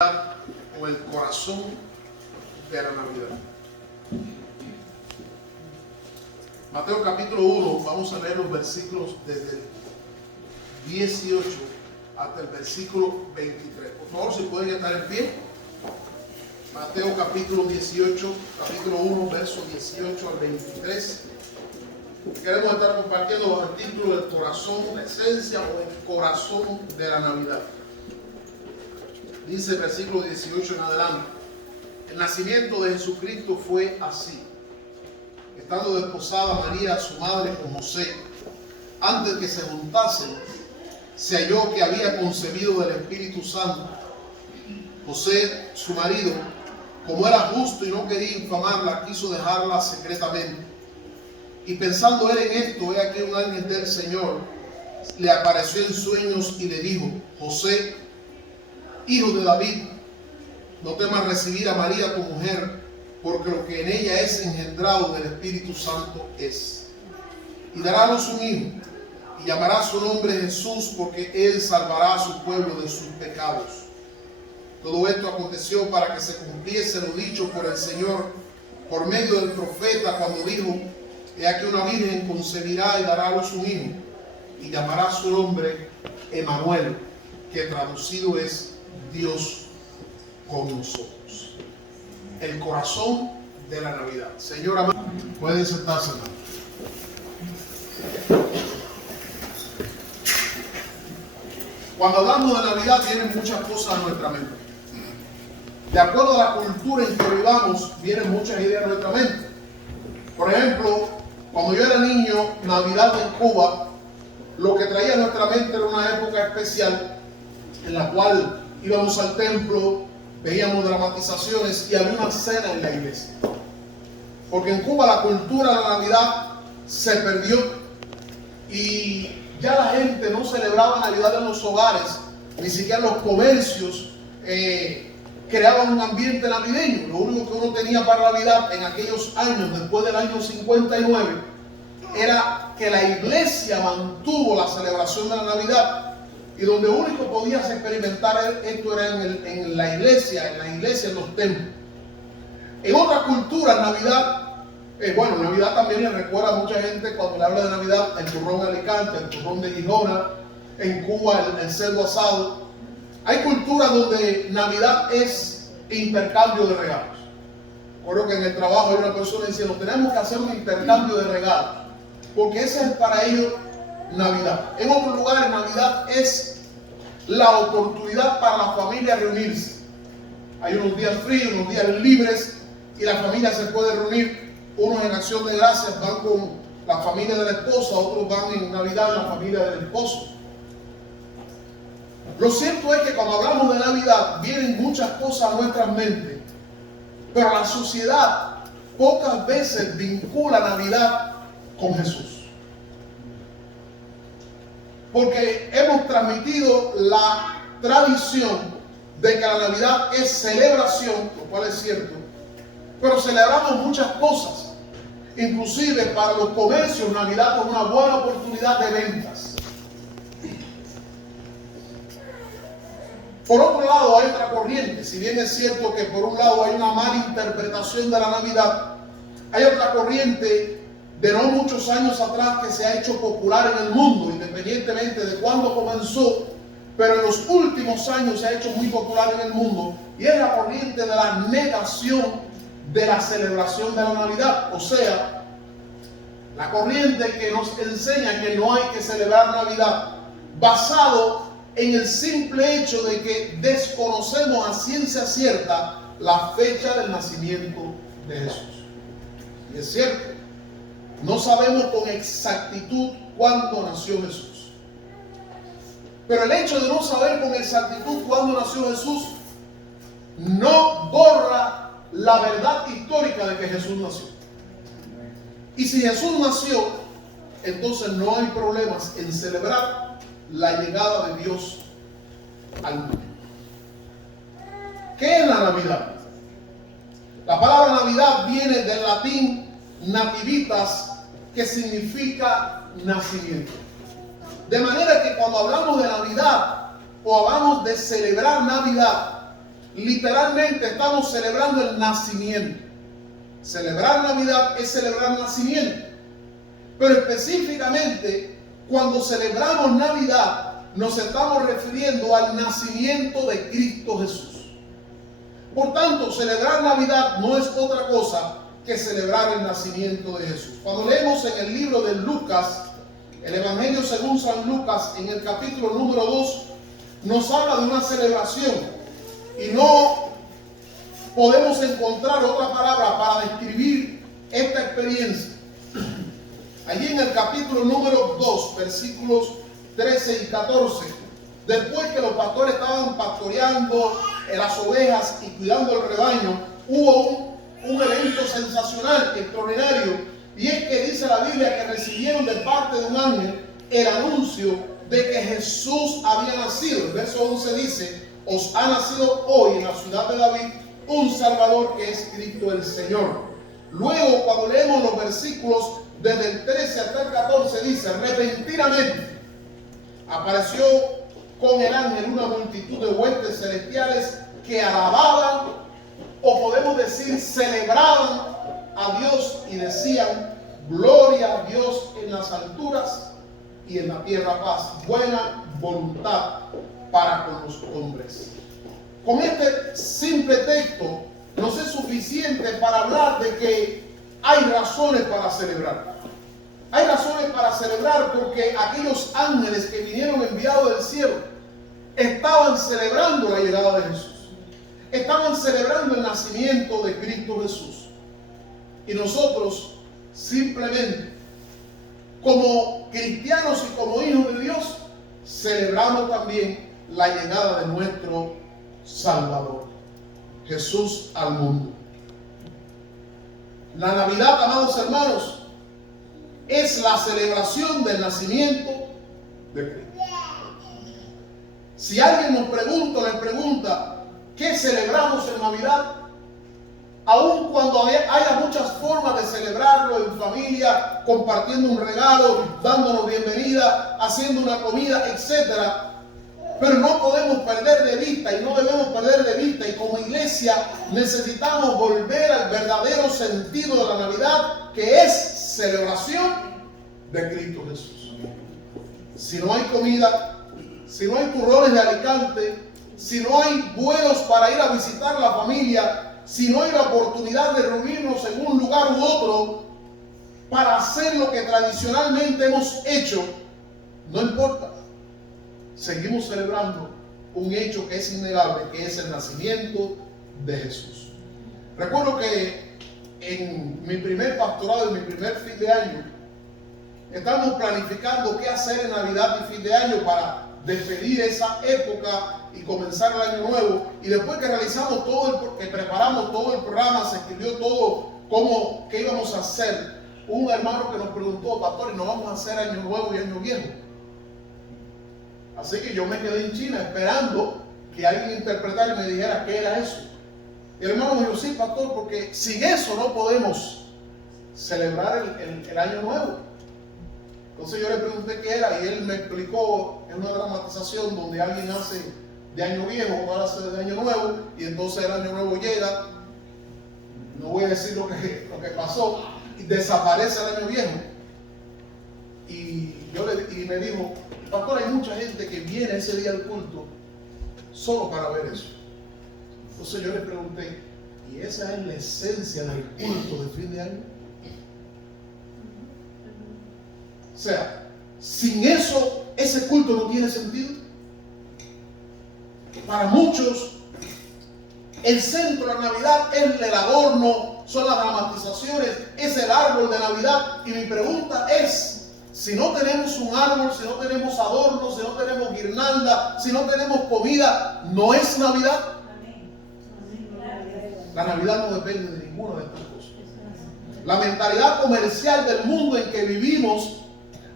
o el corazón de la Navidad. Mateo capítulo 1, vamos a leer los versículos desde el 18 hasta el versículo 23. Por favor, si pueden estar en pie. Mateo capítulo 18, capítulo 1, verso 18 al 23. Queremos estar compartiendo bajo el título del corazón, la esencia o el corazón de la Navidad. Dice el versículo 18 en adelante: el nacimiento de Jesucristo fue así. Estando desposada María, su madre, con José, antes que se juntasen, se halló que había concebido del Espíritu Santo. José, su marido, como era justo y no quería infamarla, quiso dejarla secretamente. Y pensando él en esto, he aquí un ángel del Señor le apareció en sueños y le dijo: José, hijo de David, no temas recibir a María tu mujer, porque lo que en ella es engendrado del Espíritu Santo es. Y dará a luz un hijo, y llamará su nombre Jesús, porque él salvará a su pueblo de sus pecados. Todo esto aconteció para que se cumpliese lo dicho por el Señor por medio del profeta, cuando dijo: he aquí una virgen concebirá y dará a luz un hijo, y llamará su nombre Emmanuel, que traducido es Dios con nosotros. El corazón de la Navidad. Señora, pueden sentarse, hermano. Cuando hablamos de Navidad vienen muchas cosas a nuestra mente. De acuerdo a la cultura en que vivamos, vienen muchas ideas a nuestra mente. Por ejemplo, cuando yo era niño, Navidad en Cuba, lo que traía a nuestra mente era una época especial en la cual íbamos al templo, veíamos dramatizaciones y había una cena en la iglesia. Porque en Cuba la cultura de la Navidad se perdió y ya la gente no celebraba Navidad en los hogares, ni siquiera los comercios creaban un ambiente navideño. Lo único que uno tenía para Navidad en aquellos años, después del año 59, era que la iglesia mantuvo la celebración de la Navidad. Y donde único podías experimentar esto era en la iglesia, en los templos. En otras culturas, Navidad, Navidad también le recuerda a mucha gente cuando le habla de Navidad, el turrón de Alicante, el turrón de Gijona, en Cuba el cerdo asado. Hay culturas donde Navidad es intercambio de regalos. Recuerdo que en el trabajo hay una persona diciendo: tenemos que hacer un intercambio de regalos, porque ese es para ellos Navidad. En otros lugares, Navidad es la oportunidad para la familia reunirse. Hay unos días fríos, unos días libres, y la familia se puede reunir. Unos en acción de gracias van con la familia de la esposa, otros van en Navidad con la familia del esposo. Lo cierto es que cuando hablamos de Navidad vienen muchas cosas a nuestras mentes, pero la sociedad pocas veces vincula Navidad con Jesús. Porque hemos transmitido la tradición de que la Navidad es celebración, lo cual es cierto, pero celebramos muchas cosas. Inclusive para los comercios, Navidad es una buena oportunidad de ventas. Por otro lado, hay otra corriente. Si bien es cierto que por un lado hay una mala interpretación de la Navidad, hay otra corriente de no muchos años atrás que se ha hecho popular en el mundo, independientemente de cuándo comenzó, pero en los últimos años se ha hecho muy popular en el mundo, y es la corriente de la negación de la celebración de la Navidad. O sea, la corriente que nos enseña que no hay que celebrar Navidad, basado en el simple hecho de que desconocemos a ciencia cierta la fecha del nacimiento de Jesús. Y es cierto, no sabemos con exactitud cuándo nació Jesús. Pero el hecho de no saber con exactitud cuándo nació Jesús no borra la verdad histórica de que Jesús nació. Y si Jesús nació, entonces no hay problemas en celebrar la llegada de Dios al mundo. ¿Qué es la Navidad? La palabra Navidad viene del latín nativitas, que significa nacimiento. De manera que cuando hablamos de Navidad o hablamos de celebrar Navidad, literalmente estamos celebrando el nacimiento. Celebrar Navidad es celebrar el nacimiento. Pero específicamente, cuando celebramos Navidad, nos estamos refiriendo al nacimiento de Cristo Jesús. Por tanto, celebrar Navidad no es otra cosa que celebrar el nacimiento de Jesús. Cuando leemos en el libro de Lucas, el Evangelio según San Lucas, en el capítulo número 2, nos habla de una celebración y no podemos encontrar otra palabra para describir esta experiencia. Allí en el capítulo número 2, versículos 13 y 14, después que los pastores estaban pastoreando las ovejas y cuidando el rebaño, hubo un evento sensacional, extraordinario, y es que dice la Biblia que recibieron de parte de un ángel el anuncio de que Jesús había nacido. El verso 11 dice: os ha nacido hoy en la ciudad de David un Salvador, que es Cristo el Señor. Luego, cuando leemos los versículos desde el 13 hasta el 14, dice: repentinamente apareció con el ángel una multitud de huestes celestiales que alababan, o podemos decir celebraban a Dios, y decían: gloria a Dios en las alturas y en la tierra paz, buena voluntad para con los hombres. Con este simple texto nos es suficiente para hablar de que hay razones para celebrar. Hay razones para celebrar porque aquellos ángeles que vinieron enviados del cielo estaban celebrando la llegada de Jesús. Estaban celebrando el nacimiento de Cristo Jesús. Y nosotros simplemente, como cristianos y como hijos de Dios, celebramos también la llegada de nuestro Salvador, Jesús, al mundo. La Navidad, amados hermanos, es la celebración del nacimiento de Cristo. Si alguien nos pregunta, les pregunta, ¿qué celebramos en Navidad? Aun cuando haya muchas formas de celebrarlo en familia, compartiendo un regalo, dándonos bienvenida, haciendo una comida, etc. Pero no podemos perder de vista y no debemos perder de vista, y como iglesia necesitamos volver al verdadero sentido de la Navidad, que es celebración de Cristo Jesús. Si no hay comida, si no hay turrones de Alicante, si no hay vuelos para ir a visitar la familia, si no hay la oportunidad de reunirnos en un lugar u otro para hacer lo que tradicionalmente hemos hecho, no importa. Seguimos celebrando un hecho que es innegable, que es el nacimiento de Jesús. Recuerdo que en mi primer pastorado, en mi primer fin de año, estábamos planificando qué hacer en Navidad y fin de año para despedir esa época y comenzar el año nuevo. Y después que realizamos que preparamos todo el programa, se escribió todo, qué íbamos a hacer, un hermano que nos preguntó: pastor, ¿y no vamos a hacer año nuevo y año viejo? Así que yo me quedé en China esperando que alguien interpretara y me dijera qué era eso. Y el hermano me dijo: sí, pastor, porque sin eso no podemos celebrar el año nuevo. Entonces yo le pregunté qué era y él me explicó en una dramatización donde alguien hace de año viejo, otro hace de año nuevo, y entonces el año nuevo llega, no voy a decir lo que pasó, y desaparece el año viejo. Y me dijo: pastor, hay mucha gente que viene ese día al culto solo para ver eso. Entonces yo le pregunté: ¿y esa es la esencia del culto de fin de año? O sea, sin eso, ese culto no tiene sentido. Para muchos, el centro de la Navidad es el adorno, son las dramatizaciones, es el árbol de Navidad. Y mi pregunta es: si no tenemos un árbol, si no tenemos adornos, si no tenemos guirnalda, si no tenemos comida, ¿no es Navidad? La Navidad no depende de ninguna de estas cosas. La mentalidad comercial del mundo en que vivimos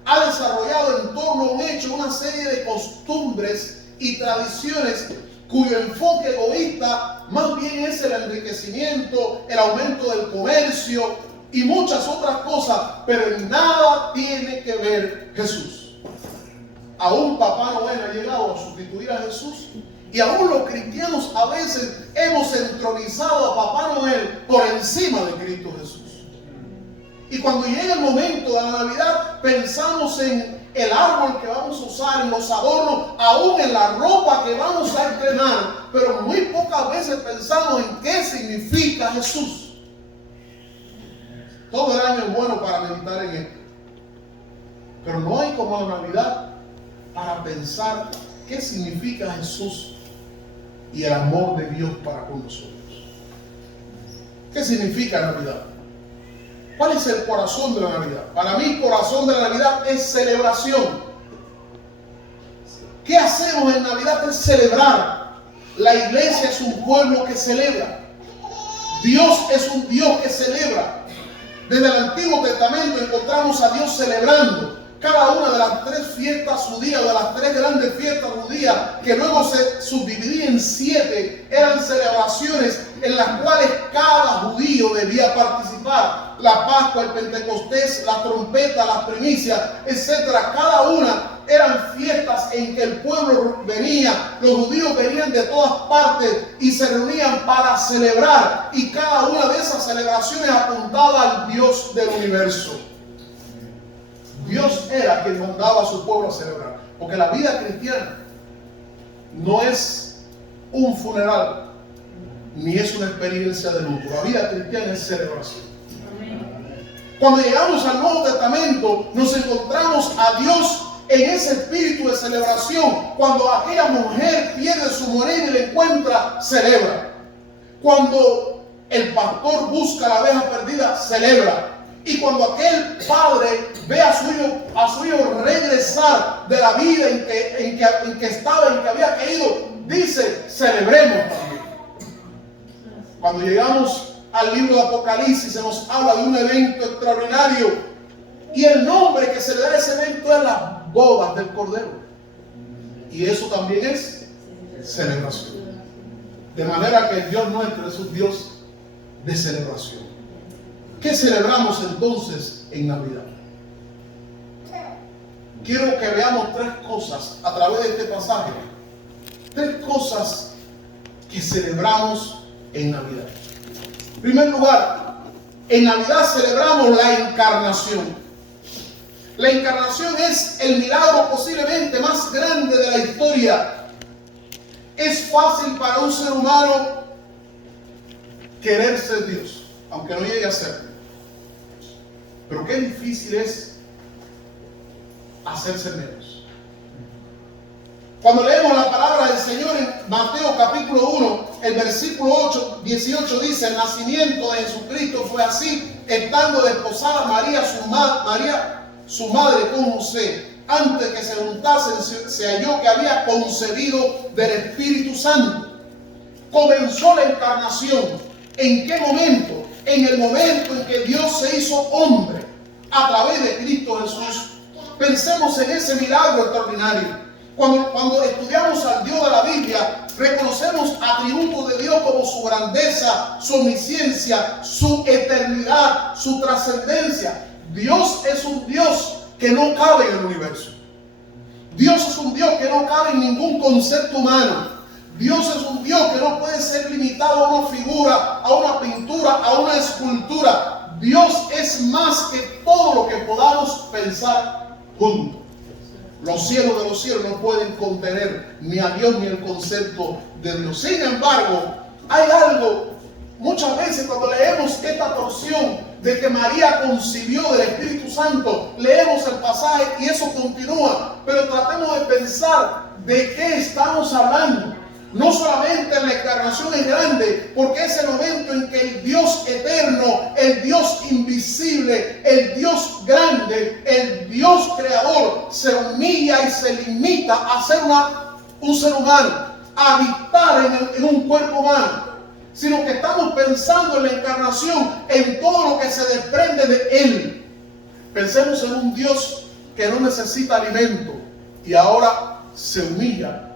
ha desarrollado en torno a un hecho una serie de costumbres y tradiciones cuyo enfoque egoísta más bien es el enriquecimiento, el aumento del comercio y muchas otras cosas, pero en nada tiene que ver Jesús. Aún Papá Noel ha llegado a sustituir a Jesús Y aún los cristianos a veces hemos entronizado a Papá Noel por encima de Cristo Jesús. Y cuando llega el momento de la Navidad, pensamos en el árbol que vamos a usar, en los adornos, aún en la ropa que vamos a estrenar, pero muy pocas veces pensamos en qué significa Jesús. Todo el año es bueno para meditar en esto, pero no hay como la Navidad para pensar qué significa Jesús y el amor de Dios para con nosotros. ¿Qué significa Navidad? ¿Cuál es el corazón de la Navidad? Para mí, el corazón de la Navidad es celebración. ¿Qué hacemos en Navidad? Es celebrar. La iglesia es un pueblo que celebra. Dios es un Dios que celebra. Desde el Antiguo Testamento encontramos a Dios celebrando cada una de las 3 fiestas judías, de las 3 grandes fiestas judías, que luego se subdividían en 7, eran celebraciones en las cuales cada judío debía participar. La Pascua, el Pentecostés, la trompeta, las primicias, etcétera. Cada una eran fiestas en que el pueblo venía, los judíos venían de todas partes y se reunían para celebrar. Y cada una de esas celebraciones apuntaba al Dios del universo. Dios era quien mandaba a su pueblo a celebrar. Porque la vida cristiana no es un funeral, ni es una experiencia de luto. La vida cristiana es celebración. Cuando llegamos al Nuevo Testamento, nos encontramos a Dios en ese espíritu de celebración. Cuando aquella mujer pierde su moneda y la encuentra, celebra. Cuando el pastor busca la oveja perdida, celebra. Y cuando aquel padre ve a su hijo regresar de la vida en que estaba, en que había caído, dice, celebremos también. Cuando llegamos al libro de Apocalipsis, se nos habla de un evento extraordinario. Y el nombre que se le da a ese evento es las bodas del Cordero. Y eso también es celebración. De manera que el Dios nuestro es un Dios de celebración. ¿Qué celebramos entonces en Navidad? Quiero que veamos 3 cosas a través de este pasaje. 3 cosas que celebramos en Navidad. En primer lugar, en Navidad celebramos la encarnación. La encarnación es el milagro posiblemente más grande de la historia. Es fácil para un ser humano querer ser Dios, aunque no llegue a serlo. Pero qué difícil es hacerse menos. Cuando leemos la palabra del Señor en Mateo capítulo 1, el versículo 18 dice: el nacimiento de Jesucristo fue así, estando desposada María, su madre, con José. Antes que se juntasen, se halló que había concebido del Espíritu Santo. Comenzó la encarnación. ¿En qué momento? En el momento en que Dios se hizo hombre a través de Cristo Jesús. Pensemos en ese milagro extraordinario. Cuando estudiamos al Dios de la Biblia, reconocemos atributos de Dios como su grandeza, su omnisciencia, su eternidad, su trascendencia. Dios es un Dios que no cabe en el universo. Dios es un Dios que no cabe en ningún concepto humano. Dios es un Dios que no puede ser limitado a una figura, a una pintura, a una escultura. Dios es más que todo lo que podamos pensar juntos. Los cielos de los cielos no pueden contener ni a Dios ni el concepto de Dios. Sin embargo, hay algo, muchas veces cuando leemos esta porción de que María concibió del Espíritu Santo, leemos el pasaje y eso continúa, pero tratemos de pensar de qué estamos hablando. No solamente la encarnación es grande, porque es el momento en que el Dios eterno, el Dios invisible, el Dios grande, el Dios creador, se humilla y se limita a ser un ser humano, a habitar en un cuerpo humano. Sino que estamos pensando en la encarnación, en todo lo que se desprende de Él. Pensemos en un Dios que no necesita alimento y ahora se humilla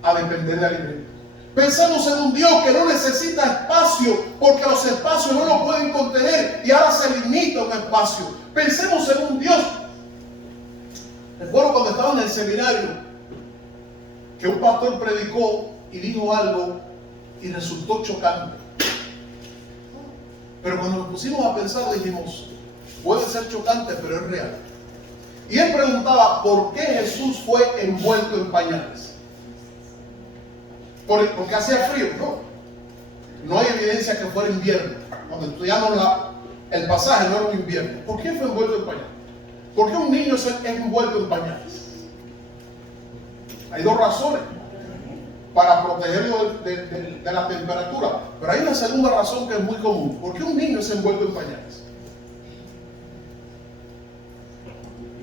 a depender de alimento. Pensemos en un Dios que no necesita espacio porque los espacios no lo pueden contener y ahora se limita a un espacio. Pensemos en un Dios. Recuerdo cuando estaba en el seminario que un pastor predicó y dijo algo y resultó chocante. Pero cuando nos pusimos a pensar dijimos, puede ser chocante, pero es real. Y él preguntaba, ¿por qué Jesús fue envuelto en pañales? Porque hacía frío, ¿no? No hay evidencia que fuera invierno. Cuando estudiamos el pasaje no era un invierno. ¿Por qué fue envuelto en pañales? ¿Por qué un niño es envuelto en pañales? Hay dos razones. Para protegerlo de la temperatura. Pero hay una segunda razón que es muy común. ¿Por qué un niño es envuelto en pañales?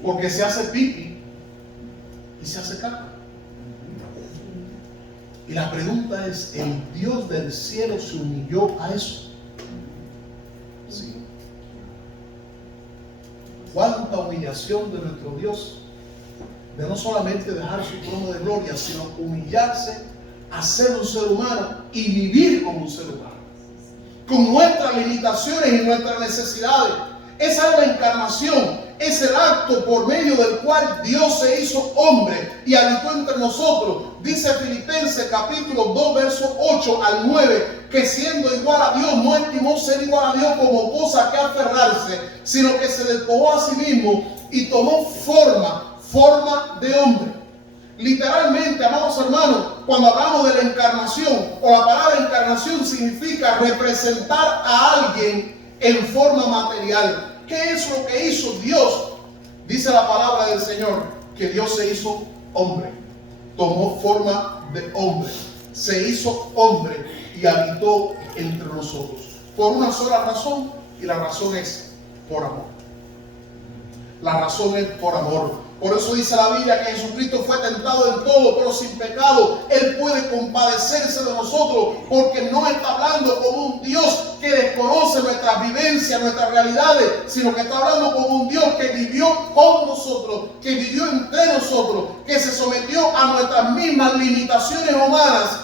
Porque se hace pipí y se hace caca. Y la pregunta es, ¿el Dios del cielo se humilló a eso? Sí. ¿Cuánta humillación de nuestro Dios? De no solamente dejar su trono de gloria, sino humillarse a ser un ser humano y vivir como un ser humano. Con nuestras limitaciones y nuestras necesidades. Esa es la encarnación. Es el acto por medio del cual Dios se hizo hombre y habitó entre nosotros. Dice Filipenses capítulo 2 verso 8 al 9 que siendo igual a Dios no estimó ser igual a Dios como cosa que aferrarse, sino que se despojó a sí mismo y tomó forma de hombre. Literalmente, amados hermanos, cuando hablamos de la encarnación o la palabra encarnación significa representar a alguien en forma material. ¿Qué es lo que hizo Dios? Dice la palabra del Señor que Dios se hizo hombre, tomó forma de hombre, se hizo hombre y habitó entre nosotros. Por una sola razón, y la razón es por amor. La razón es por amor. Por eso dice la Biblia que Jesucristo fue tentado en todo, pero sin pecado. Él puede compadecerse de nosotros, porque no está hablando como un Dios que desconoce nuestras vivencias, nuestras realidades, sino que está hablando como un Dios que vivió con nosotros, que vivió entre nosotros, que se sometió a nuestras mismas limitaciones humanas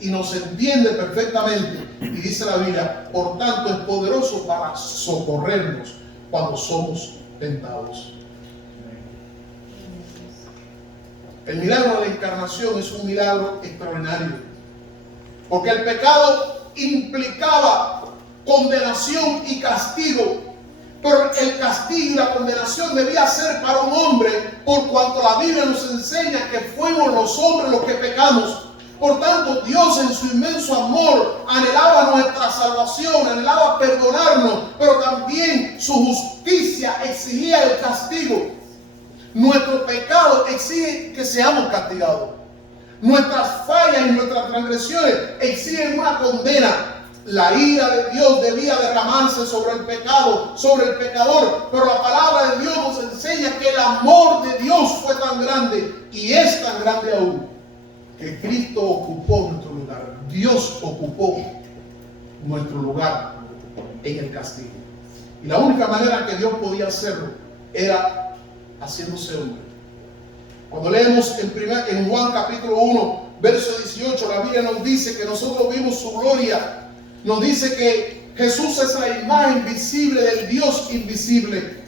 y nos entiende perfectamente. Y dice la Biblia, por tanto es poderoso para socorrernos cuando somos tentados. El milagro de la encarnación es un milagro extraordinario, porque el pecado implicaba condenación y castigo, pero el castigo y la condenación debía ser para un hombre, por cuanto la Biblia nos enseña que fuimos los hombres los que pecamos. Por tanto, Dios en su inmenso amor anhelaba nuestra salvación, anhelaba perdonarnos, pero también su justicia exigía el castigo. Nuestro pecado exige que seamos castigados. Nuestras fallas y nuestras transgresiones exigen una condena. La ira de Dios debía derramarse sobre el pecado, sobre el pecador. Pero la palabra de Dios nos enseña que el amor de Dios fue tan grande y es tan grande aún, que Cristo ocupó nuestro lugar. Dios ocupó nuestro lugar en el castigo. Y la única manera que Dios podía hacerlo era haciéndose hombre. Cuando leemos en Juan capítulo 1, verso 18, la Biblia nos dice que nosotros vimos su gloria. Nos dice que Jesús es la imagen visible del Dios invisible.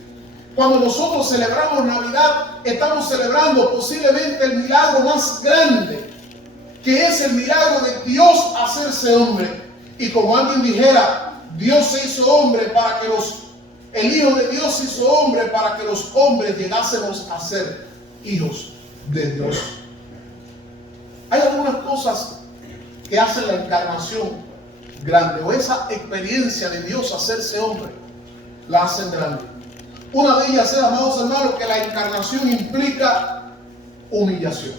Cuando nosotros celebramos Navidad, estamos celebrando posiblemente el milagro más grande, que es el milagro de Dios hacerse hombre. Y como alguien dijera, Dios se hizo hombre para que el Hijo de Dios se hizo hombre para que los hombres llegásemos a ser hijos de Dios. Hay algunas cosas que hacen la encarnación grande, o esa experiencia de Dios hacerse hombre, la hacen grande. Una de ellas es, amados hermanos, que la encarnación implica humillación.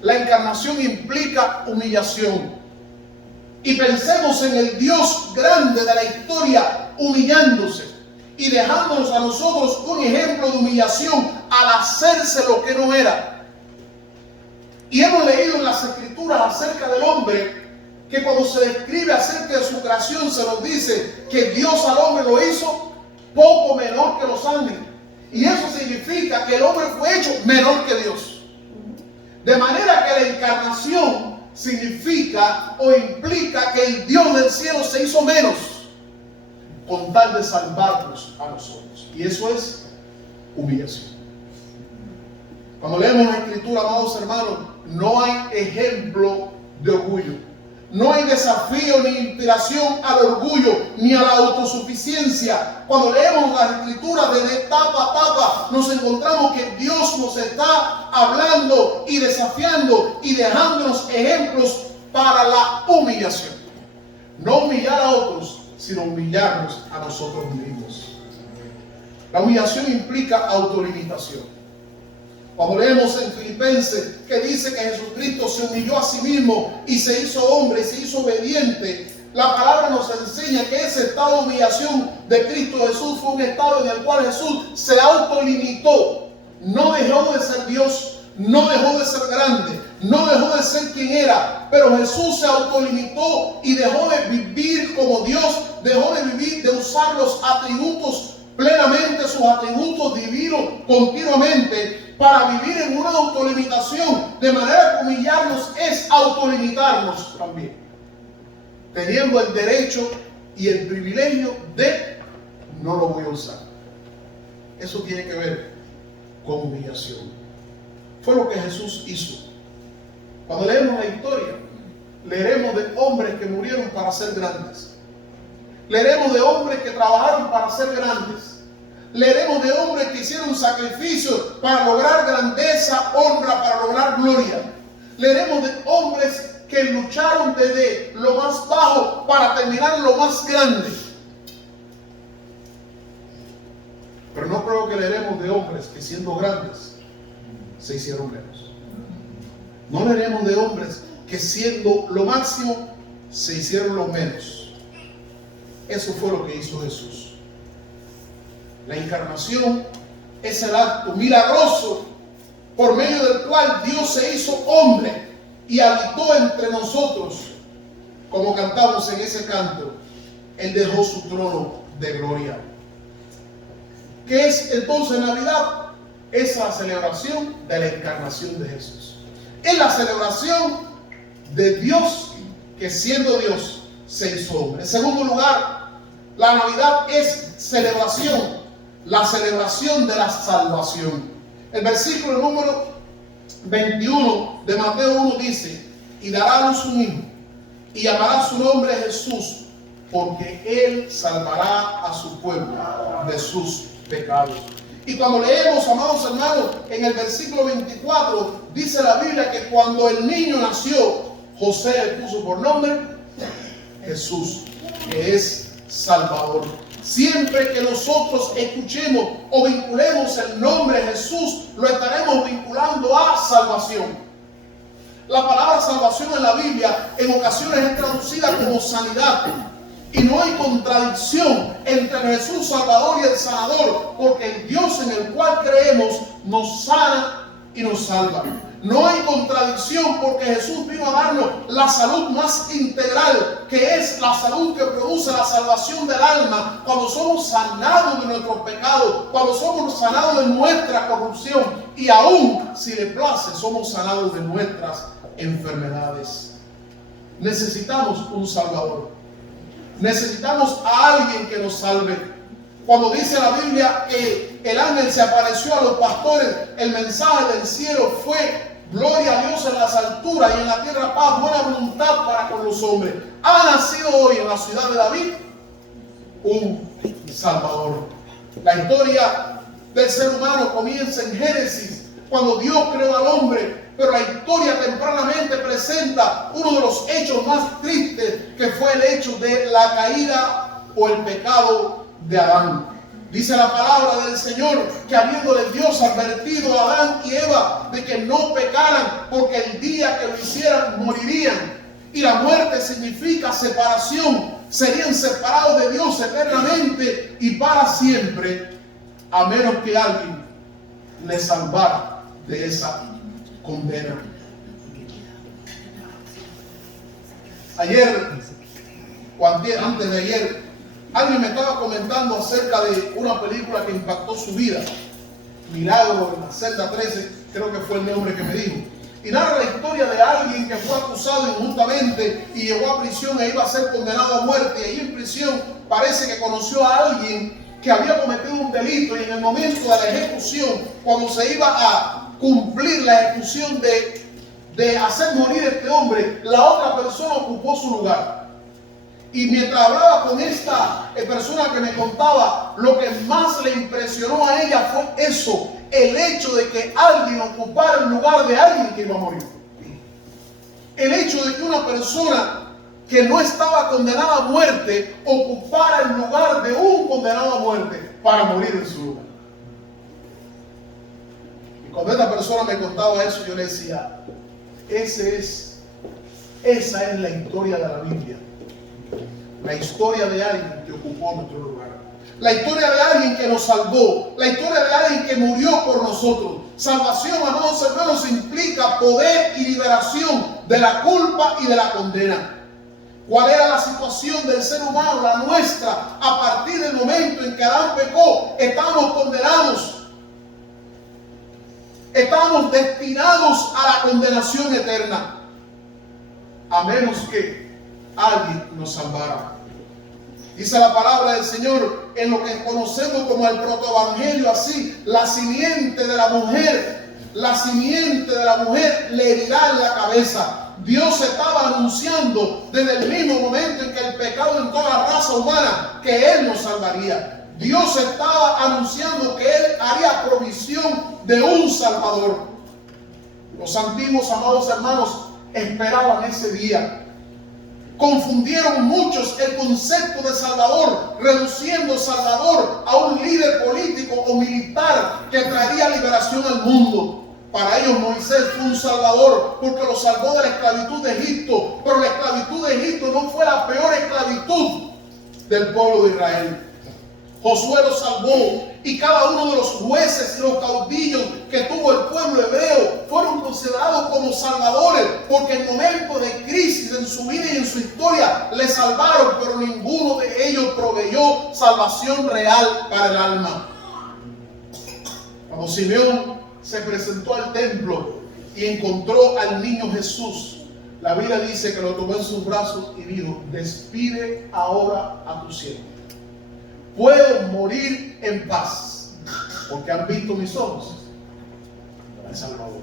La encarnación implica humillación. Y pensemos en el Dios grande de la historia humillándose y dejándonos a nosotros un ejemplo de humillación al hacerse lo que no era. Y hemos leído en las Escrituras acerca del hombre, que cuando se describe acerca de su creación se nos dice que Dios al hombre lo hizo poco menor que los ángeles. Y eso significa que el hombre fue hecho menor que Dios. De manera que la encarnación significa o implica que el Dios del cielo se hizo menos con tal de salvarnos a nosotros. Y eso es humillación. Cuando leemos la Escritura, amados hermanos, no hay ejemplo de orgullo. No hay desafío ni inspiración al orgullo ni a la autosuficiencia. Cuando leemos las escrituras de etapa a etapa, nos encontramos que Dios nos está hablando y desafiando y dejándonos ejemplos para la humillación. No humillar a otros, sino humillarnos a nosotros mismos. La humillación implica autolimitación. Cuando leemos en Filipenses que dice que Jesucristo se humilló a sí mismo y se hizo hombre y se hizo obediente, la palabra nos enseña que ese estado de humillación de Cristo Jesús fue un estado en el cual Jesús se autolimitó. No dejó de ser Dios, no dejó de ser grande, no dejó de ser quien era, pero Jesús se autolimitó y dejó de vivir como Dios, dejó de vivir, de usar los atributos plenamente, sus atributos divinos continuamente, para vivir en una autolimitación. De manera que humillarnos es autolimitarnos también, teniendo el derecho y el privilegio de no lo voy a usar. Eso tiene que ver con humillación. Fue lo que Jesús hizo. Cuando leemos la historia, leeremos de hombres que murieron para ser grandes. Leeremos de hombres que trabajaron para ser grandes. Leeremos de hombres que hicieron sacrificios para lograr grandeza, honra, para lograr gloria. Leeremos de hombres que lucharon desde lo más bajo para terminar lo más grande. Pero no creo que leeremos de hombres que siendo grandes se hicieron menos. No leeremos de hombres que siendo lo máximo se hicieron lo menos. Eso fue lo que hizo Jesús. La encarnación es el acto milagroso por medio del cual Dios se hizo hombre y habitó entre nosotros. Como cantamos en ese canto, Él dejó su trono de gloria. ¿Qué es entonces Navidad? Es la celebración de la encarnación de Jesús. Es la celebración de Dios que siendo Dios se hizo hombre. En segundo lugar, la Navidad es celebración, la celebración de la salvación. El versículo número 21 de Mateo 1 dice: y dará a luz un hijo, y llamará su nombre Jesús, porque Él salvará a su pueblo de sus pecados. Y cuando leemos, amados hermanos, en el versículo 24, dice la Biblia que cuando el niño nació, José le puso por nombre Jesús, que es Salvador. Siempre que nosotros escuchemos o vinculemos el nombre Jesús, lo estaremos vinculando a salvación. La palabra salvación en la Biblia en ocasiones es traducida como sanidad. Y no hay contradicción entre Jesús Salvador y el sanador, porque el Dios en el cual creemos nos sana y nos salva. No hay contradicción porque Jesús vino a darnos la salud más integral, que es la salud que produce la salvación del alma, cuando somos sanados de nuestros pecados, cuando somos sanados de nuestra corrupción y aún, si le place, somos sanados de nuestras enfermedades. Necesitamos un Salvador. Necesitamos a alguien que nos salve. Cuando dice la Biblia que el ángel se apareció a los pastores, el mensaje del cielo fue: gloria a Dios en las alturas y en la tierra paz, buena voluntad para con los hombres. Ha nacido hoy en la ciudad de David un Salvador. La historia del ser humano comienza en Génesis, cuando Dios creó al hombre. Pero la historia tempranamente presenta uno de los hechos más tristes, que fue el hecho de la caída o el pecado de Adán. Dice la palabra del Señor que habiéndole Dios advertido a Adán y Eva de que no pecaran, porque el día que lo hicieran morirían. Y la muerte significa separación. Serían separados de Dios eternamente y para siempre, a menos que alguien les salvara de esa condena. Ayer, o antes de ayer, alguien me estaba comentando acerca de una película que impactó su vida, Milagro en la celda 13, creo que fue el nombre que me dijo. Y narra la historia de alguien que fue acusado injustamente y llegó a prisión e iba a ser condenado a muerte. Y ahí en prisión parece que conoció a alguien que había cometido un delito, y en el momento de la ejecución, cuando se iba a cumplir la ejecución de hacer morir a este hombre, la otra persona ocupó su lugar. Y mientras hablaba con esta persona que me contaba, lo que más le impresionó a ella fue eso, el hecho de que alguien ocupara el lugar de alguien que iba a morir. El hecho de que una persona que no estaba condenada a muerte ocupara el lugar de un condenado a muerte para morir en su lugar. Y cuando esta persona me contaba eso, yo le decía, esa es la historia de la Biblia. La historia de alguien que ocupó nuestro lugar. La historia de alguien que nos salvó. La historia de alguien que murió por nosotros. Salvación, amados hermanos, implica poder y liberación de la culpa y de la condena. ¿Cuál era la situación del ser humano, la nuestra? A partir del momento en que Adán pecó, estábamos condenados. Estábamos destinados a la condenación eterna. A menos que alguien nos salvara. Dice la palabra del Señor en lo que conocemos como el protoevangelio, así, la simiente de la mujer le herirá en la cabeza. Dios estaba anunciando desde el mismo momento en que el pecado entró a la raza humana, que Él nos salvaría. Dios estaba anunciando que Él haría provisión de un Salvador. Los antiguos, amados hermanos, esperaban ese día. Confundieron muchos el concepto de Salvador, reduciendo Salvador a un líder político o militar que traería liberación al mundo. Para ellos Moisés fue un Salvador porque lo salvó de la esclavitud de Egipto, pero la esclavitud de Egipto no fue la peor esclavitud del pueblo de Israel. Josué lo salvó y cada uno de los jueces y los caudillos que tuvo el pueblo hebreo fueron considerados como salvadores porque en momentos de crisis en su vida y en su historia le salvaron, pero ninguno de ellos proveyó salvación real para el alma. Cuando Simeón se presentó al templo y encontró al niño Jesús, la Biblia dice que lo tomó en sus brazos y dijo: despide ahora a tu siervo. Puedo morir en paz, porque han visto mis ojos al Salvador.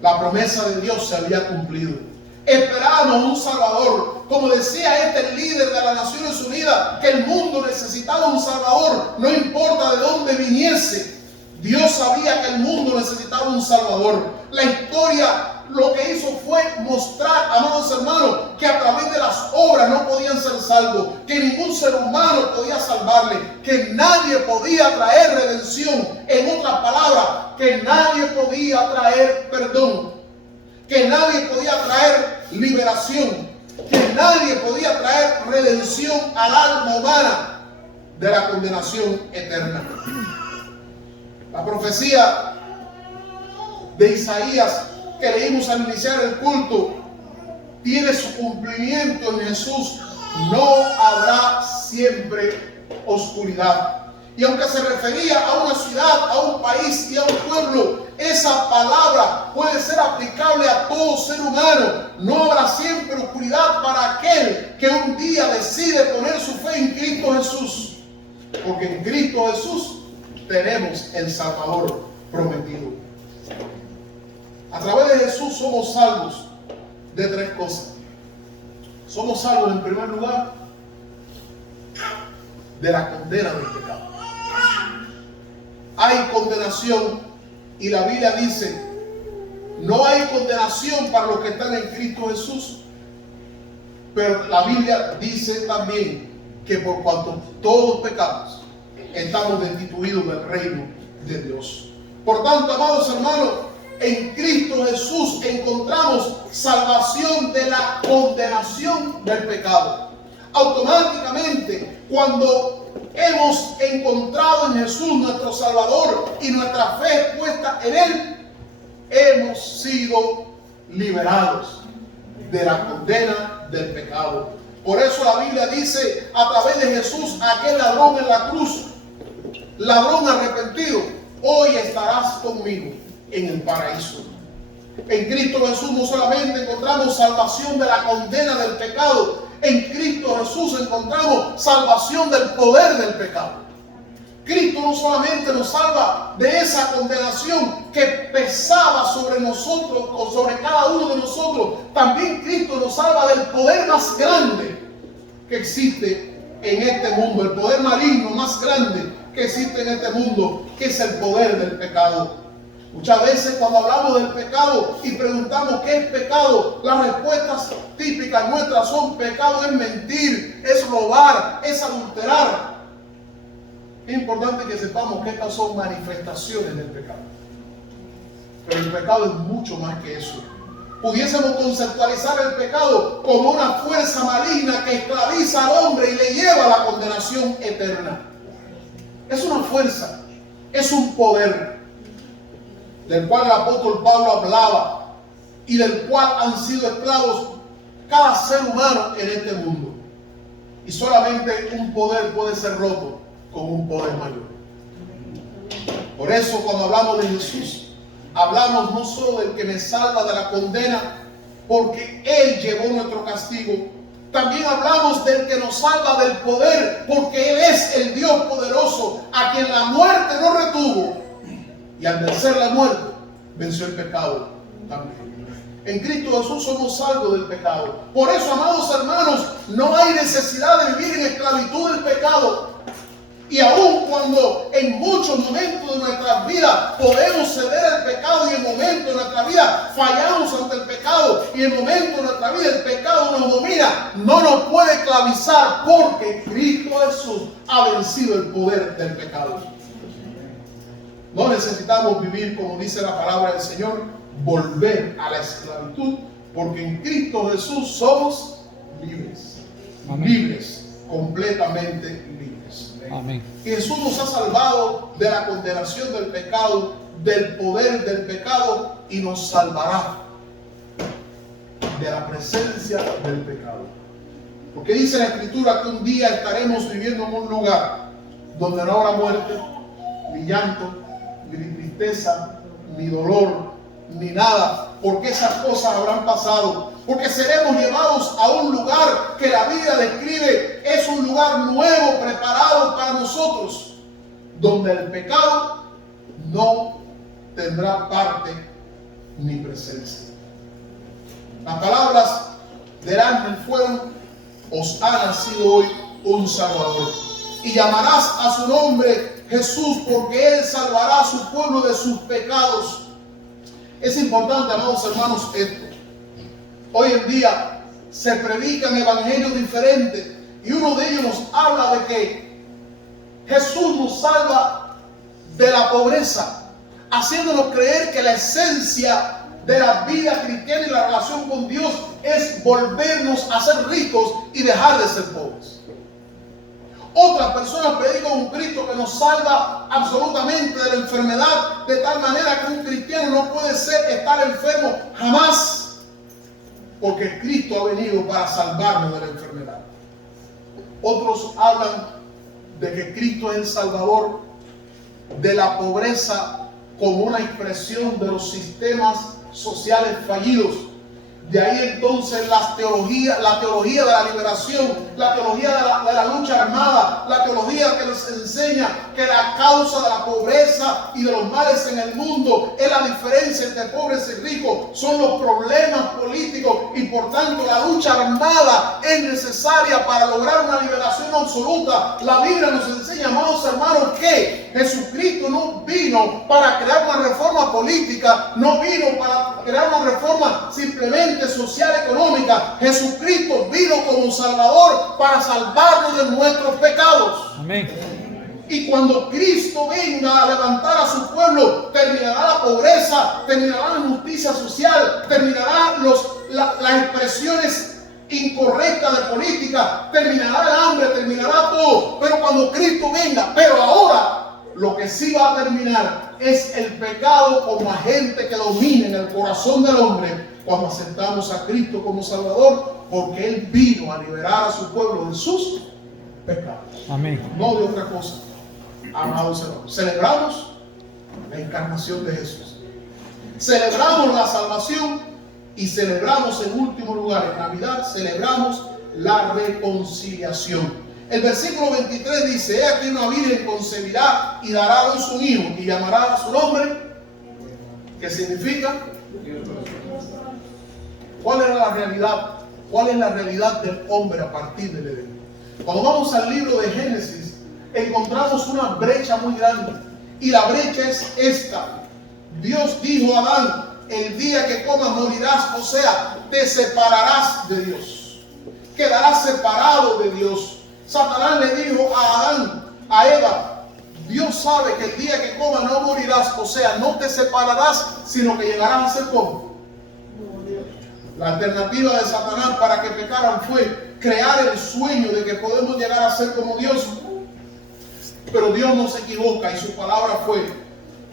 La promesa de Dios se había cumplido. Esperábamos un Salvador. Como decía el líder de las Naciones Unidas, que el mundo necesitaba un Salvador, no importa de dónde viniese. Dios sabía que el mundo necesitaba un Salvador. La historia lo que hizo fue mostrar, amados hermanos, que a través de las obras no podían ser salvos, que ningún ser humano podía salvarle, que nadie podía traer redención. En otras palabras, que nadie podía traer perdón, que nadie podía traer liberación, que nadie podía traer redención al alma humana de la condenación eterna. La profecía de Isaías que leímos al iniciar el culto tiene su cumplimiento en Jesús. No habrá siempre oscuridad. Y aunque se refería a una ciudad, a un país y a un pueblo, esa palabra puede ser aplicable a todo ser humano. No habrá siempre oscuridad para aquel que un día decide poner su fe en Cristo Jesús. Porque en Cristo Jesús tenemos el Salvador prometido. A través de Jesús somos salvos de tres cosas. Somos salvos en primer lugar de la condena del pecado. Hay condenación y la Biblia dice: no hay condenación para los que están en Cristo Jesús. Pero la Biblia dice también que por cuanto todos pecamos, estamos destituidos del reino de Dios. Por tanto, amados hermanos, en Cristo Jesús encontramos salvación de la condenación del pecado. Automáticamente, cuando hemos encontrado en Jesús nuestro Salvador y nuestra fe puesta en Él, hemos sido liberados de la condena del pecado. Por eso la Biblia dice a través de Jesús, aquel ladrón en la cruz: ladrón arrepentido, hoy estarás conmigo en el paraíso. En Cristo Jesús no solamente encontramos salvación de la condena del pecado, en Cristo Jesús encontramos salvación del poder del pecado. Cristo no solamente nos salva de esa condenación que pesaba sobre nosotros o sobre cada uno de nosotros, también Cristo nos salva del poder más grande que existe en este mundo, el poder maligno más grande que existe en este mundo, que es el poder del pecado. Muchas veces cuando hablamos del pecado y preguntamos qué es pecado, las respuestas típicas nuestras son: pecado es mentir, es robar, es adulterar. Es importante que sepamos que estas son manifestaciones del pecado. Pero el pecado es mucho más que eso. Pudiésemos conceptualizar el pecado como una fuerza maligna que esclaviza al hombre y le lleva a la condenación eterna. Es una fuerza, es un poder del cual el apóstol Pablo hablaba y del cual han sido esclavos cada ser humano en este mundo. Y solamente un poder puede ser roto con un poder mayor. Por eso cuando hablamos de Jesús, hablamos no solo del que me salva de la condena, porque Él llevó nuestro castigo. También hablamos del que nos salva del poder, porque Él es el Dios poderoso, a quien la muerte no retuvo. Y al vencer la muerte, venció el pecado también. En Cristo Jesús somos salvos del pecado. Por eso, amados hermanos, no hay necesidad de vivir en esclavitud del pecado. Y aun cuando en muchos momentos de nuestras vidas podemos ceder al pecado, y en momentos de nuestra vida fallamos ante el pecado, y en momentos de nuestra vida el pecado nos domina, no nos puede esclavizar, porque Cristo Jesús ha vencido el poder del pecado. No necesitamos vivir, como dice la palabra del Señor, volver a la esclavitud, porque en Cristo Jesús somos libres. Amén. Libres, completamente libres. Amén. Y Jesús nos ha salvado de la condenación del pecado, del poder del pecado, y nos salvará de la presencia del pecado. Porque dice la Escritura que un día estaremos viviendo en un lugar donde no habrá muerte, ni llanto, ni tristeza, ni dolor, ni nada, porque esas cosas habrán pasado. Porque seremos llevados a un lugar que la Biblia describe, es un lugar nuevo preparado para nosotros, donde el pecado no tendrá parte ni presencia. Las palabras del ángel fueron: os ha nacido hoy un Salvador, y llamarás a su nombre Jesús, porque Él salvará a su pueblo de sus pecados. Es importante, amados hermanos, esto. Hoy en día se predican evangelios diferentes, y uno de ellos nos habla de que Jesús nos salva de la pobreza, haciéndonos creer que la esencia de la vida cristiana y la relación con Dios es volvernos a ser ricos y dejar de ser pobres. Otras personas predican un Cristo que nos salva absolutamente de la enfermedad, de tal manera que un cristiano no puede estar enfermo jamás, porque Cristo ha venido para salvarnos de la enfermedad. Otros hablan de que Cristo es el Salvador de la pobreza como una expresión de los sistemas sociales fallidos. De ahí entonces la teología de la liberación, la teología de la lucha armada, la teología que nos enseña que la causa de la pobreza y de los males en el mundo es la diferencia entre pobres y ricos, son los problemas políticos, y por tanto la lucha armada es necesaria para lograr una liberación absoluta. La Biblia nos enseña, amados hermanos, que Jesucristo no vino para crear una reforma política, no vino para crear una reforma simplemente social, económica. Jesucristo vino como Salvador para salvarnos de nuestros pecados. Amén. Y cuando Cristo venga a levantar a su pueblo, terminará la pobreza, terminará la injusticia social, terminará las expresiones incorrectas de política, terminará el hambre, terminará todo. Pero cuando Cristo venga, pero ahora lo que sí va a terminar es el pecado como agente que domina en el corazón del hombre cuando aceptamos a Cristo como Salvador, porque Él vino a liberar a su pueblo de sus pecados. Amén. No de otra cosa. Amados hermanos, celebramos la encarnación de Jesús, celebramos la salvación, y celebramos en último lugar, en Navidad, celebramos la reconciliación. El versículo 23 dice: he aquí una virgen concebirá y dará a luz un hijo y llamará a su nombre. ¿Qué significa? ¿Cuál era la realidad? ¿Cuál es la realidad del hombre a partir del Edén? Cuando vamos al libro de Génesis, encontramos una brecha muy grande. Y la brecha es esta. Dios dijo a Adán: el día que comas morirás, o sea, te separarás de Dios. Quedarás separado de Dios. Satanás le dijo a Adán, a Eva: Dios sabe que el día que comas no morirás, o sea, no te separarás, sino que llegarás a ser como. La alternativa de Satanás para que pecaran fue crear el sueño de que podemos llegar a ser como Dios. Pero Dios no se equivoca y su palabra fue: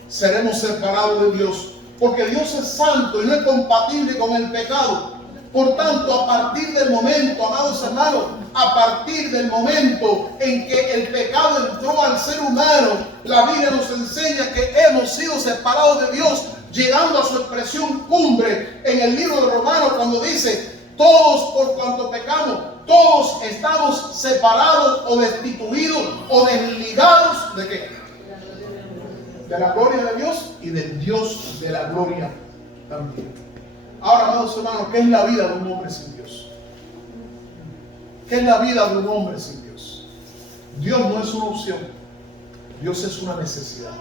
seremos separados de Dios. Porque Dios es santo y no es compatible con el pecado. Por tanto, a partir del momento, amados hermanos, a partir del momento en que el pecado entró al ser humano, la Biblia nos enseña que hemos sido separados de Dios, llegando a su expresión cumbre en el libro de Romanos, cuando dice: todos por cuanto pecamos, todos estamos separados o destituidos o desligados ¿de qué? De la gloria de Dios y del Dios de la gloria también. Ahora, amados hermanos, ¿qué es la vida de un hombre sin Dios? ¿Qué es la vida de un hombre sin Dios? Dios no es una opción, Dios es una necesidad.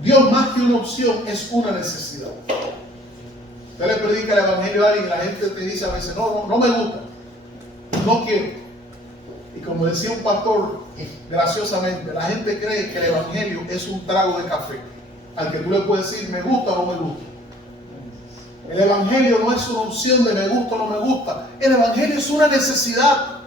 Dios, más que una opción, es una necesidad. Usted le predica el evangelio a alguien y la gente te dice a veces: no me gusta, no quiero. Y como decía un pastor graciosamente, la gente cree que el evangelio es un trago de café al que tú le puedes decir me gusta o no me gusta. El evangelio no es una opción de me gusta o no me gusta. El evangelio es una necesidad.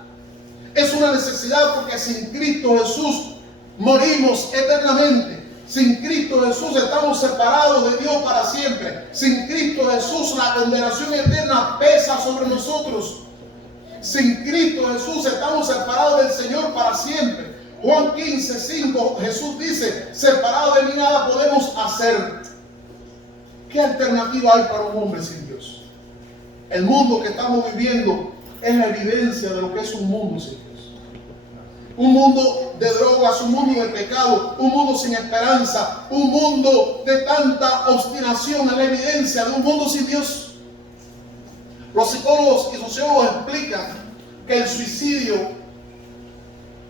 Es una necesidad porque sin Cristo Jesús morimos eternamente. Sin Cristo Jesús estamos separados de Dios para siempre. Sin Cristo Jesús la condenación eterna pesa sobre nosotros. Sin Cristo Jesús estamos separados del Señor para siempre. Juan 15:5, Jesús dice: separados de mí nada podemos hacer. ¿Qué alternativa hay para un hombre sin Dios? El mundo que estamos viviendo es la evidencia de lo que es un mundo sin Dios. Un mundo de drogas, un mundo de pecado, un mundo sin esperanza, un mundo de tanta obstinación, es la evidencia de un mundo sin Dios. Los psicólogos y sociólogos explican que el suicidio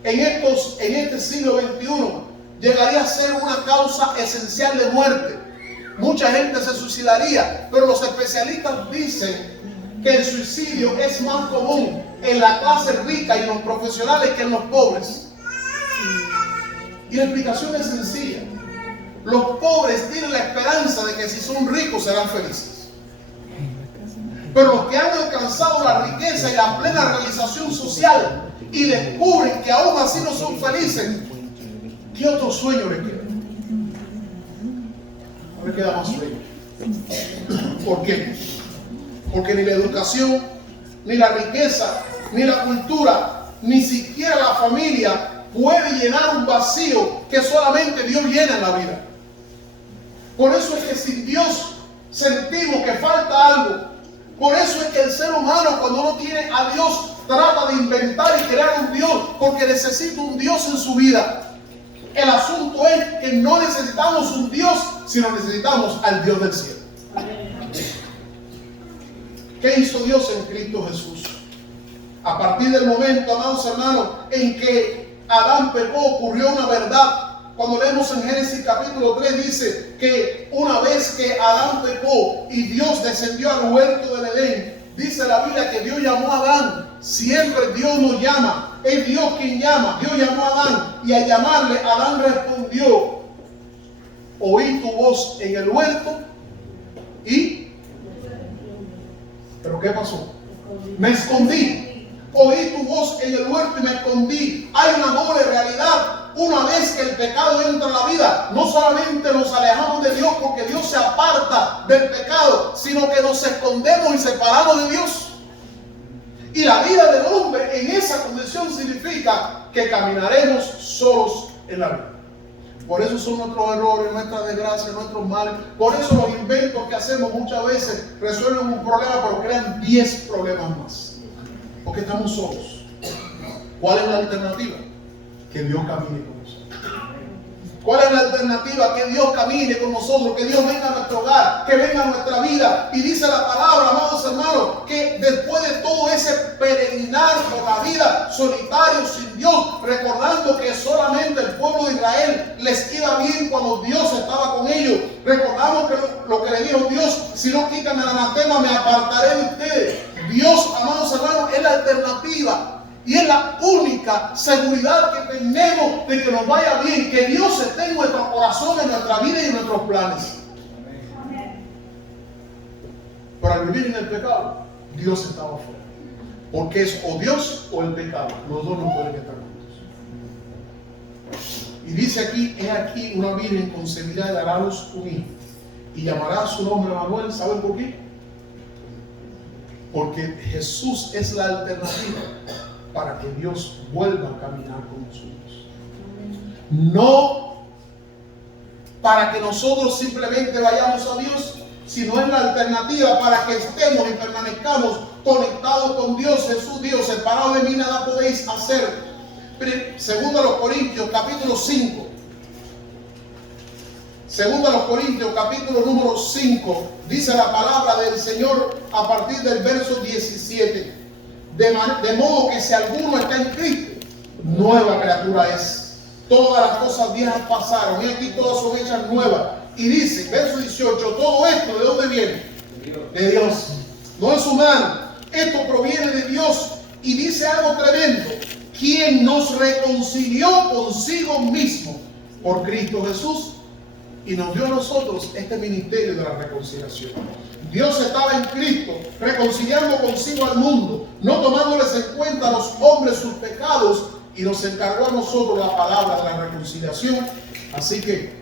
en este siglo XXI llegaría a ser una causa esencial de muerte. Mucha gente se suicidaría, pero los especialistas dicen que el suicidio es más común en la clase rica y en los profesionales que en los pobres. Y la explicación es sencilla. Los pobres tienen la esperanza de que si son ricos serán felices. Pero los que han alcanzado la riqueza y la plena realización social y descubren que aún así no son felices, ¿qué otro sueño les queda? No les queda más sueño. ¿Por qué? Porque ni la educación, ni la riqueza, ni la cultura, ni siquiera la familia puede llenar un vacío que solamente Dios llena en la vida. Por eso es que sin Dios sentimos que falta algo. Por eso es que el ser humano, cuando no tiene a Dios, trata de inventar y crear un Dios, porque necesita un Dios en su vida. El asunto es que no necesitamos un Dios, sino necesitamos al Dios del cielo. ¿Qué hizo Dios en Cristo Jesús? A partir del momento, amados hermanos, en que Adán pecó, ocurrió una verdad. Cuando leemos en Génesis capítulo 3, dice que una vez que Adán pecó y Dios descendió al huerto del Edén, dice la Biblia que Dios llamó a Adán. Siempre Dios nos llama, es Dios quien llama. Dios llamó a Adán y al llamarle, Adán respondió: oí tu voz en el huerto y... ¿pero qué pasó? Me escondí. Oí tu voz en el huerto y me escondí. Hay una doble realidad. Una vez que el pecado entra en la vida, no solamente nos alejamos de Dios porque Dios se aparta del pecado, sino que nos escondemos y separamos de Dios. Y la vida del hombre en esa condición significa que caminaremos solos en la vida. Por eso son nuestros errores, nuestras desgracias, nuestros males. Por eso los inventos que hacemos muchas veces resuelven un problema, pero crean 10 problemas más. Porque estamos solos. ¿Cuál es la alternativa? Que Dios camine con nosotros. ¿Cuál es la alternativa? Que Dios camine con nosotros, que Dios venga a nuestro hogar, que venga a nuestra vida. Y dice la palabra, amados hermanos, que después de todo ese peregrinar por la vida solitario, sin Dios, recordando que solamente el pueblo de Israel les iba bien cuando Dios estaba con ellos. Recordamos que lo que le dijo Dios: si no quitan el anatema, me apartaré de ustedes. Dios, amados hermanos, es la alternativa. Y es la única seguridad que tenemos de que nos vaya bien, que Dios esté en nuestro corazón, en nuestra vida y en nuestros planes. Amén. Pero al vivir en el pecado, Dios estaba fuera. Porque es o Dios o el pecado. Los dos no pueden estar juntos. Y dice aquí: he aquí una virgen concebirá y dará a luz un hijo, y llamará su nombre Manuel. ¿Saben por qué? Porque Jesús es la alternativa para que Dios vuelva a caminar con nosotros. No para que nosotros simplemente vayamos a Dios, sino es la alternativa para que estemos y permanezcamos conectados con Dios. Jesús dijo: separado de mí nada podéis hacer. Segundo a los Corintios capítulo 5. Segundo a los Corintios capítulo número 5. Dice la palabra del Señor a partir del verso 17. De modo que si alguno está en Cristo, nueva criatura es. Todas las cosas viejas pasaron, y aquí todas son hechas nuevas. Y dice, verso 18, todo esto, ¿de dónde viene? De Dios. No es humano. Esto proviene de Dios. Y dice algo tremendo: quien nos reconcilió consigo mismo por Cristo Jesús, y nos dio a nosotros este ministerio de la reconciliación. Dios estaba en Cristo reconciliando consigo al mundo, no tomándoles en cuenta a los hombres sus pecados, y nos encargó a nosotros la palabra de la reconciliación. Así que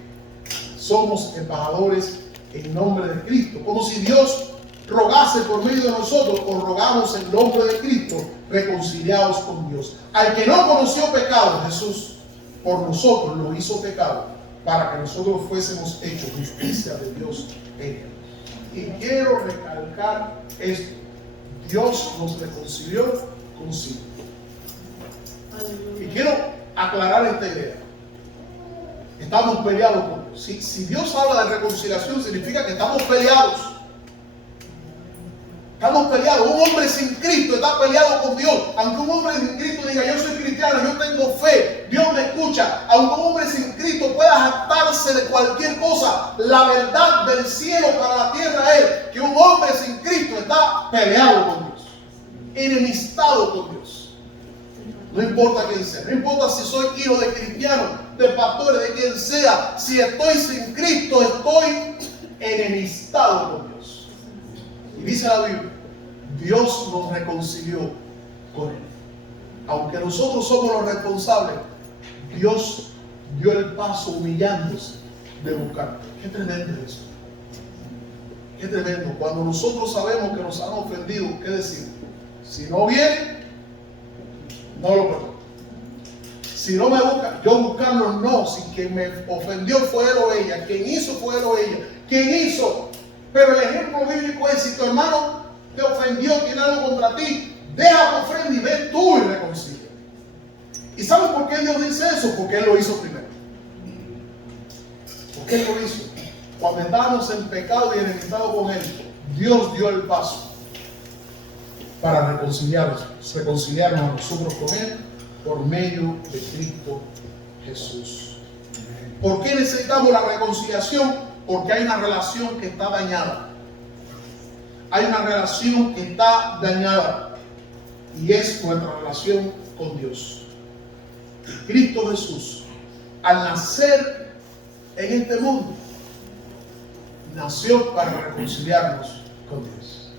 somos embajadores en nombre de Cristo, como si Dios rogase por medio de nosotros, o rogamos en nombre de Cristo, reconciliados con Dios. Al que no conoció pecado, Jesús por nosotros lo hizo pecado, para que nosotros fuésemos hechos justicia de Dios en él. Y quiero recalcar esto: Dios nos reconcilió consigo. Y quiero aclarar esta idea. Estamos peleados con Dios. Si Dios habla de reconciliación, significa que estamos peleados. Estamos peleados. Un hombre sin Cristo está peleado con Dios. Aunque un hombre sin Cristo diga: yo soy cristiano, yo tengo fe, Dios me escucha. Aunque un hombre sin Cristo pueda jactarse de cualquier cosa, la verdad del cielo para la tierra es que un hombre sin Cristo está peleado con Dios, enemistado con Dios. No importa quién sea, no importa si soy hijo de cristiano, de pastores, de quien sea. Si estoy sin Cristo, estoy enemistado con Dios. Y dice la Biblia: Dios nos reconcilió con Él. Aunque nosotros somos los responsables, Dios dio el paso humillándose de buscar. Qué tremendo es eso. Qué tremendo. Cuando nosotros sabemos que nos han ofendido, ¿qué decir? Si no viene, no lo perdono. Si no me busca, yo buscarlo no. Si quien me ofendió fue él o ella, quien hizo fue él o ella, quien hizo. Pero el ejemplo bíblico es: si tu hermano te ofendió, tiene algo contra ti, deja tu ofrenda y ve tú y reconcilia. ¿Y sabes por qué Dios dice eso? Porque Él lo hizo primero. ¿Por qué Él lo hizo? Cuando estábamos en pecado y enemistado con Él, Dios dio el paso para reconciliarnos a nosotros con Él por medio de Cristo Jesús. ¿Por qué necesitamos la reconciliación? Porque hay una relación que está dañada. Hay una relación que está dañada, y es nuestra relación con Dios. Cristo Jesús, al nacer en este mundo, nació para reconciliarnos con Dios.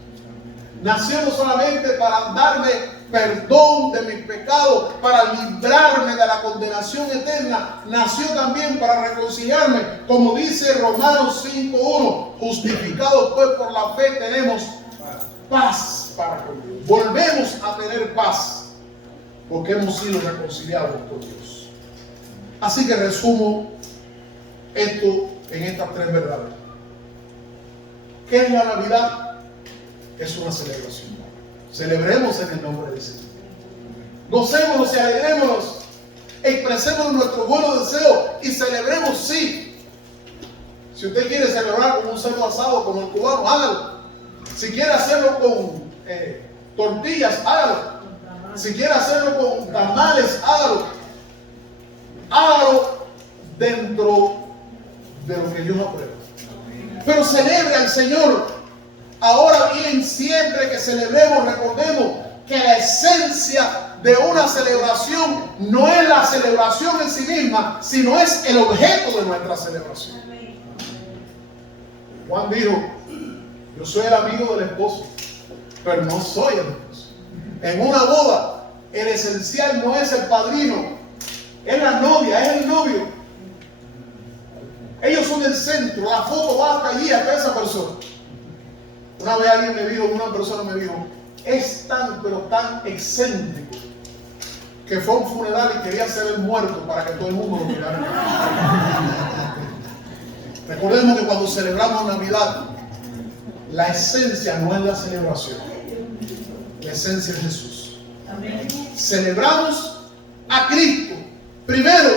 Nació no solamente para darme perdón de mis pecados, para librarme de la condenación eterna, nació también para reconciliarme, como dice Romanos 5:1, justificados pues por la fe tenemos paz para con Dios. Volvemos a tener paz porque hemos sido reconciliados con Dios. Así que resumo esto en estas tres verdades. ¿Qué es la Navidad? Es una celebración. Celebremos en el nombre del Señor. Gocémonos y alegrémonos. Expresemos nuestro buenos deseos y celebremos, sí. Si usted quiere celebrar con un cerdo asado como el cubano, hágalo. Si quiere hacerlo con tortillas, hágalo. Si quiere hacerlo con tamales, hágalo. Hágalo dentro de lo que Dios aprueba. Pero celebre al Señor. Ahora bien, siempre que celebremos, recordemos que la esencia de una celebración no es la celebración en sí misma, sino es el objeto de nuestra celebración. Juan dijo: yo soy el amigo del esposo, pero no soy el esposo. En una boda, el esencial no es el padrino, es la novia, es el novio. Ellos son el centro, la foto va hasta allí, hasta esa persona. Una vez alguien me dijo, una persona me dijo: es tan, pero tan excéntrico que fue a un funeral y quería ser el muerto para que todo el mundo lo mirara. Recordemos que cuando celebramos Navidad, la esencia no es la celebración, la esencia es Jesús. Amén. Celebramos a Cristo. Primero,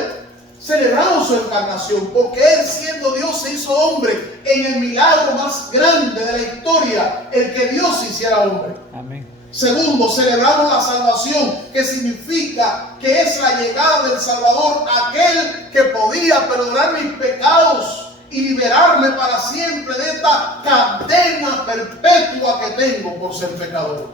celebramos su encarnación, porque Él, siendo Dios, se hizo hombre en el milagro más grande de la historia, el que Dios se hiciera hombre. Amén. Segundo, celebramos la salvación, que significa que es la llegada del Salvador, aquel que podía perdonar mis pecados y liberarme para siempre de esta cadena perpetua que tengo por ser pecador.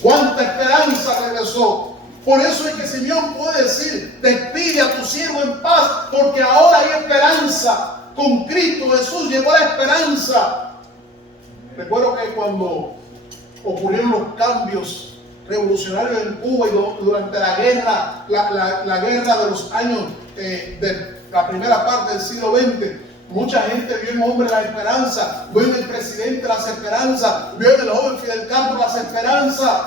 ¡Cuánta esperanza regresó! Por eso es que Simeón puede decir: despide a tu siervo en paz, porque ahora hay esperanza. Con Cristo Jesús llegó la esperanza. Recuerdo que cuando ocurrieron los cambios revolucionarios en Cuba y durante la guerra, la guerra de los años de la primera parte del siglo XX, mucha gente vio en Hombre la esperanza, vio en el presidente las esperanzas, vio en el joven Fidel Castro las esperanzas.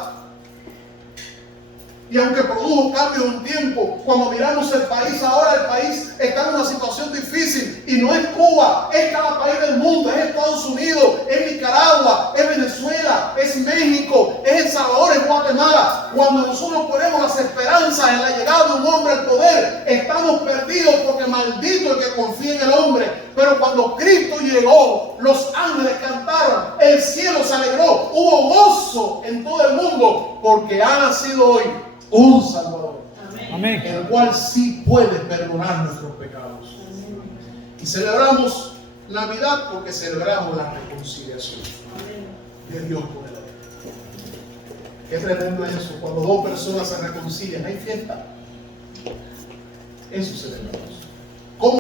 Y aunque produjo cambios en un tiempo, cuando miramos el país ahora, el país está en una situación difícil. Y no es Cuba, es cada país del mundo, es Estados Unidos, es Nicaragua, es Venezuela, es México, es El Salvador, es Guatemala. Cuando nosotros ponemos las esperanzas en la llegada de un hombre al poder, estamos perdidos, porque maldito el que confía en el hombre. Pero cuando Cristo llegó, los ángeles cantaron, el cielo se alegró, hubo gozo en todo el mundo, porque ha nacido hoy un Salvador. Amén. El cual sí puede perdonar nuestros pecados. Amén. Y celebramos Navidad porque celebramos la reconciliación. Amén. De Dios con el hombre. Qué tremendo es eso. Cuando dos personas se reconcilian, hay fiesta. Eso celebramos.